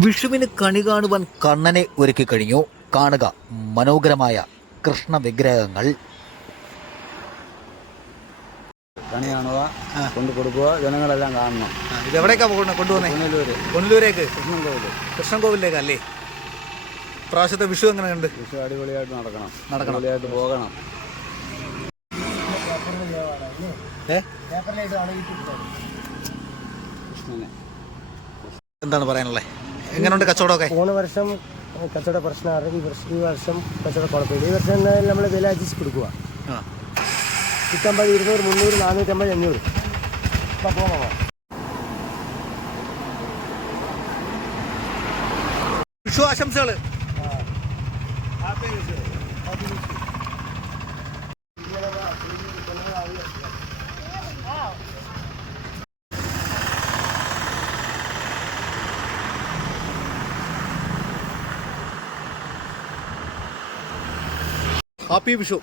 വിഷുവിന് കണി കാണുവാൻ കണ്ണനെ ഒരുക്കി കഴിഞ്ഞു. കാണുക മനോഹരമായ കൃഷ്ണ വിഗ്രഹങ്ങൾ. കണി കാണുക, കൊണ്ടു കൊടുക്കുക, ജനങ്ങളെല്ലാം കാണണം. ഇതെവിടേക്കാ കൊണ്ടുപോകുന്നത്? കൊണ്ടൂരേക്ക്, കൃഷ്ണൻകോവിലേക്ക് അല്ലേ? പ്രാവശ്യത്തെ വിഷു എങ്ങനെയുണ്ട്? വിഷു അടിപൊളിയായിട്ട് നടക്കണം, അടിപൊളിയായിട്ട് പോകണം. എന്താണ് പറയാനുള്ളത്? എങ്ങനെയുണ്ട് കച്ചവടമൊക്കെ? മൂന്ന് വർഷം കച്ചവട പ്രശ്നമാണ്. ഈ വർഷം കച്ചവട കുഴപ്പമില്ല. ഈ വർഷം എന്തായാലും നമ്മൾ വില അഡ്ജസ്റ്റ് കൊടുക്കുക. 150, 200, 300, 450, 500. വിഷു ആശംസകൾ. ഹാപ്പി വിഷു.